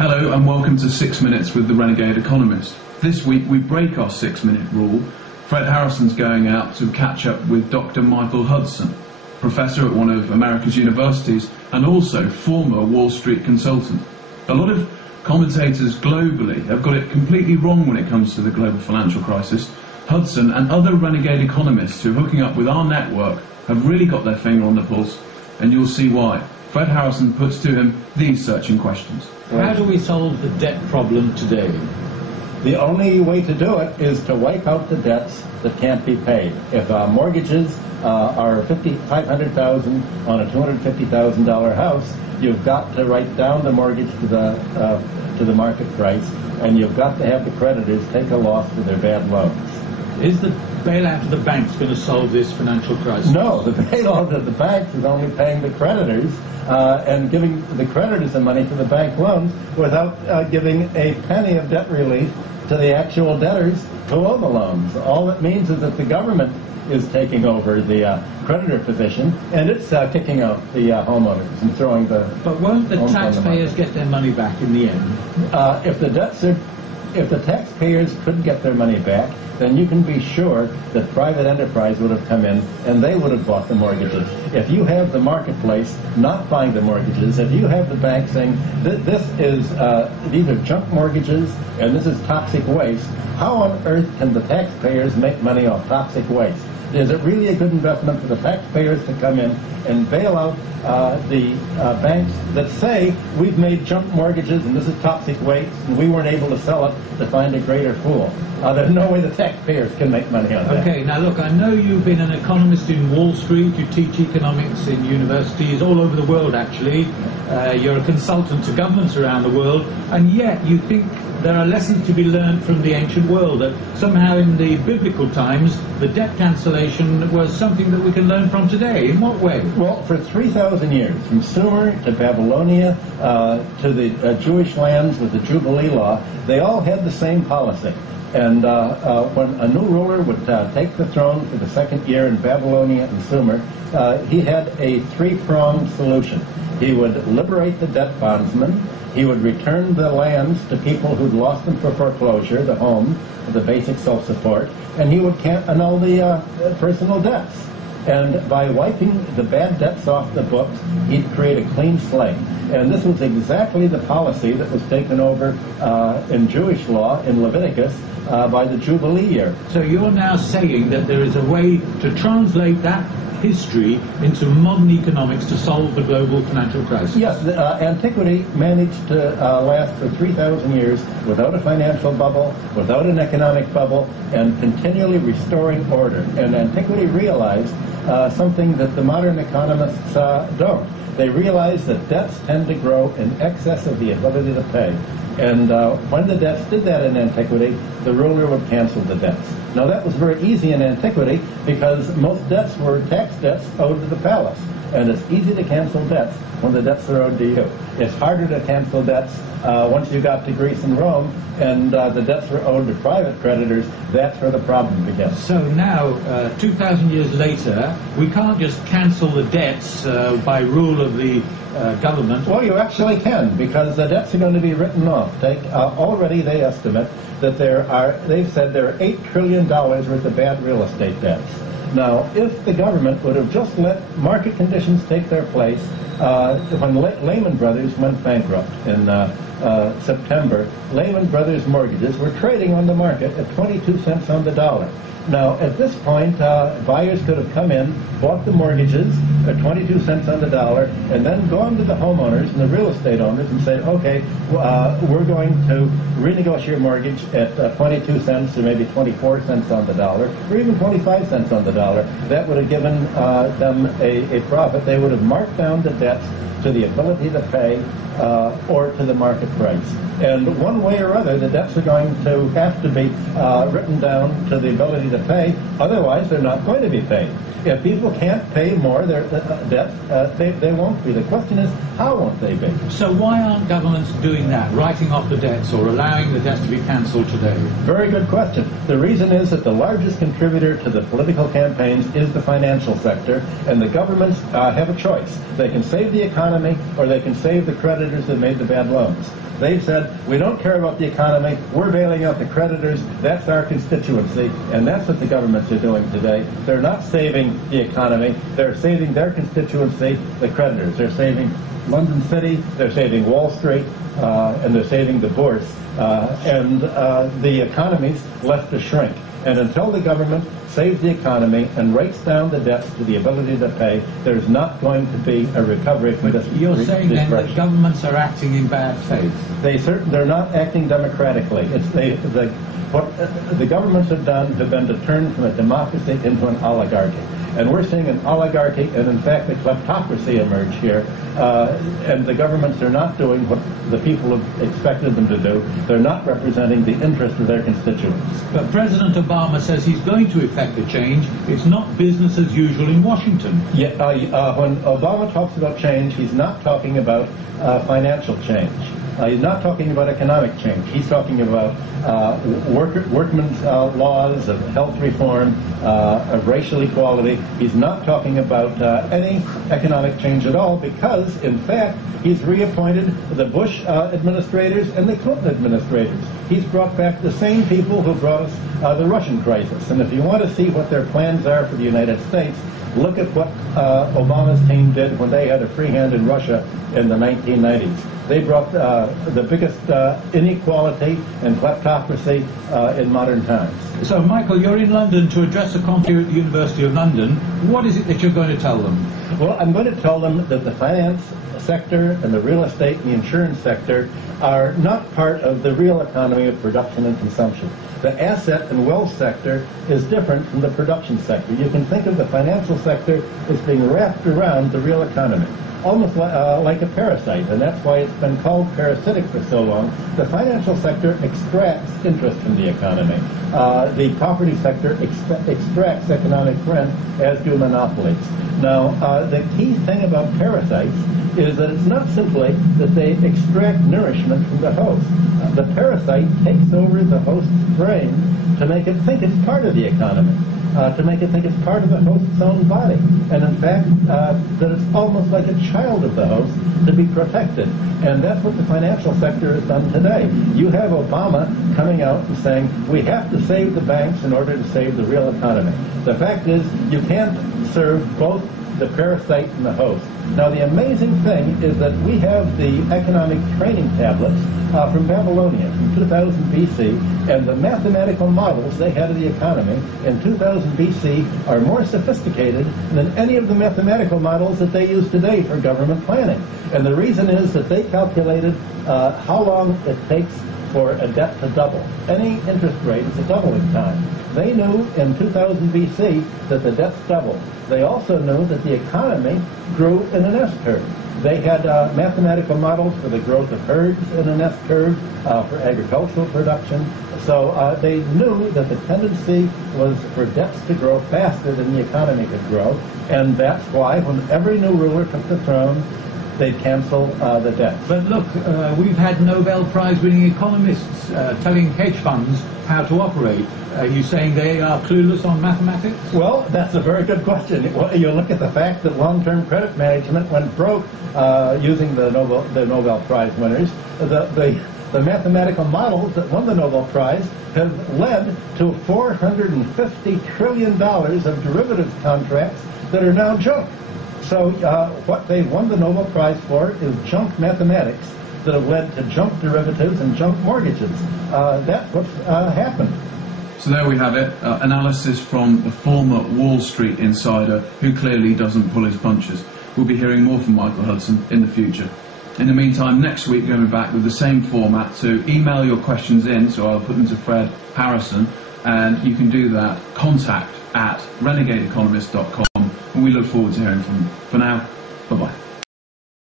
Hello and welcome to 6 Minutes with the Renegade Economist. This week we break our 6-minute rule. Fred Harrison's going out to catch up with Dr. Michael Hudson, professor at one of America's universities and also former Wall Street consultant. A lot of commentators globally have got it completely wrong when it comes to the global financial crisis. Hudson and other renegade economists who are hooking up with our network have really got their finger on the pulse, and you'll see why. Fred Harrison puts to him these searching questions. How do we solve the debt problem today? The only way to do it is to wipe out the debts that can't be paid. If mortgages are $500,000 on a $250,000 house, you've got to write down the mortgage to the market price, and you've got to have the creditors take a loss for their bad loans. Is the bailout of the banks going to solve this financial crisis? No, the bailout of the banks is only paying the creditors and giving the creditors the money for the bank loans without giving a penny of debt relief to the actual debtors who owe the loans. All it means is that the government is taking over the creditor position, and it's kicking out the homeowners and throwing the... But won't the taxpayers get their money back in the end? If the taxpayers could get their money back, then you can be sure that private enterprise would have come in and they would have bought the mortgages. If you have the marketplace not buying the mortgages, if you have the bank saying these are junk mortgages and this is toxic waste, how on earth can the taxpayers make money off toxic waste? Is it really a good investment for the taxpayers to come in and bail out the banks that say we've made junk mortgages and this is toxic waste and we weren't able to sell it to find a greater fool? There's no way the taxpayers can make money on that. Okay, now look, I know you've been an economist in Wall Street, you teach economics in universities all over the world actually, you're a consultant to governments around the world, and yet you think there are lessons to be learned from the ancient world, that somehow in the biblical times the debt cancellation was something that we can learn from today. In what way? Well, for 3,000 years, from Sumer to Babylonia to the Jewish lands with the Jubilee law, they all had the same policy. And when a new ruler would take the throne for the second year in Babylonia and Sumer, he had a three-pronged solution. He would liberate the debt bondsmen, he would return the lands to people who'd lost them for foreclosure, the home, the basic self-support, and he would annul the personal debts. And by wiping the bad debts off the books, he'd create a clean slate. And this was exactly the policy that was taken over in Jewish law in Leviticus by the Jubilee year. So you're now saying that there is a way to translate that history into modern economics to solve the global financial crisis? Yes, antiquity managed to last for 3,000 years without a financial bubble, without an economic bubble, and continually restoring order. And antiquity realized something that the modern economists don't. They realize that debts tend to grow in excess of the ability to pay. And when the debts did that in antiquity, the ruler would cancel the debts. Now that was very easy in antiquity because most debts were tax debts owed to the palace. And it's easy to cancel debts when the debts are owed to you. It's harder to cancel debts once you got to Greece and Rome and the debts were owed to private creditors. That's where the problem begins. So now, 2,000 years later, we can't just cancel the debts by rule of the government. Well, you actually can, because the debts are going to be written off. Already they estimate that they've said there are $8 trillion worth of bad real estate debts. Now, if the government would have just let market conditions take their place, when Lehman Brothers went bankrupt in September, Lehman Brothers mortgages were trading on the market at 22 cents on the dollar. Now, at this point, buyers could have come in, bought the mortgages at 22 cents on the dollar, and then gone to the homeowners and the real estate owners and said, okay, we're going to renegotiate your mortgage at 22 cents or maybe 24 cents on the dollar, or even 25 cents on the dollar. That would have given them a profit. They would have marked down the debts to the ability to pay or to the market price. And one way or other, the debts are going to have to be written down to the ability to pay. Otherwise, they're not going to be paid. If people can't pay more their debt, they won't be. The question is, how won't they be? So why aren't governments doing that, writing off the debts or allowing the debts to be cancelled today? Very good question. The reason is that the largest contributor to the political campaigns is the financial sector, and the governments have a choice. They can save the economy or they can save the creditors that made the bad loans. They've said, we don't care about the economy, we're bailing out the creditors, that's our constituency, and that's what the governments are doing today. They're not saving the economy, they're saving their constituency, the creditors. They're saving London City, they're saving Wall Street, and they're saving the bourse, and the economy's left to shrink. And until the government saves the economy and rates down the debts to the ability to pay, there's not going to be a recovery from this. You're saying then that governments are acting in bad faith? They're not acting democratically. What the governments have done have been to turn from a democracy into an oligarchy. And we're seeing an oligarchy and, in fact, a kleptocracy emerge here. And the governments are not doing what the people have expected them to do. They're not representing the interests of their constituents. But President Obama says he's going to effect a change. It's not business as usual in Washington. Yeah, when Obama talks about change, he's not talking about financial change. He's not talking about economic change. He's talking about workmen's laws, of health reform, of racial equality. He's not talking about any economic change at all because, in fact, he's reappointed the Bush administrators and the Clinton administrators. He's brought back the same people who brought us the Russian crisis. And if you want to see what their plans are for the United States, look at what Obama's team did when they had a free hand in Russia in the 1990s. They brought the biggest inequality and kleptocracy in modern times. So, Michael, you're in London to address a conference here at the University of London. What is it that you're going to tell them? Well, I'm going to tell them that the finance sector and the real estate and the insurance sector are not part of the real economy of production and consumption. The asset and wealth sector is different from the production sector. You can think of the financial sector as being wrapped around the real economy, almost like a parasite, and that's why it's been called parasitic for so long. The financial sector extracts interest from the economy. The property sector extracts economic rent, as do monopolies. Now, the key thing about parasites is that it's not simply that they extract nourishment from the host. The parasite takes over the host's brain to make it think it's part of the economy, to make it think it's part of the host's own body. And in fact, that it's almost like a child of the host to be protected. And that's what the financial sector has done today. You have Obama coming out and saying, we have to save the banks in order to save the real economy. The fact is, you can't serve both the parasite and the host. Now, the amazing thing is that we have the economic training tablets from Babylonia from 2000 BC, and the mathematical models they had of the economy in 2000 BC are more sophisticated than any of the mathematical models that they use today for government planning. And the reason is that they calculated how long it takes for a debt to double. Any interest rate is a doubling time. They knew in 2000 BC that the debts doubled. They also knew that the economy grew in an S-curve. They had mathematical models for the growth of herds in an S-curve, for agricultural production. So they knew that the tendency was for debts to grow faster than the economy could grow. And that's why when every new ruler took the throne, they'd cancel the debt. But look, we've had Nobel Prize-winning economists telling hedge funds how to operate. Are you saying they are clueless on mathematics? Well, that's a very good question. You look at the fact that long-term credit management went broke using the Nobel Prize winners. The mathematical models that won the Nobel Prize have led to $450 trillion of derivatives contracts that are now junk. So what they won the Nobel Prize for is junk mathematics that have led to junk derivatives and junk mortgages. That's what's happened. So there we have it, analysis from the former Wall Street insider who clearly doesn't pull his punches. We'll be hearing more from Michael Hudson in the future. In the meantime, next week we're going to be back with the same format, so email your questions in, so I'll put them to Fred Harrison, and you can do that, contact@renegadeeconomist.com, and we look forward to hearing from you. For now, bye-bye.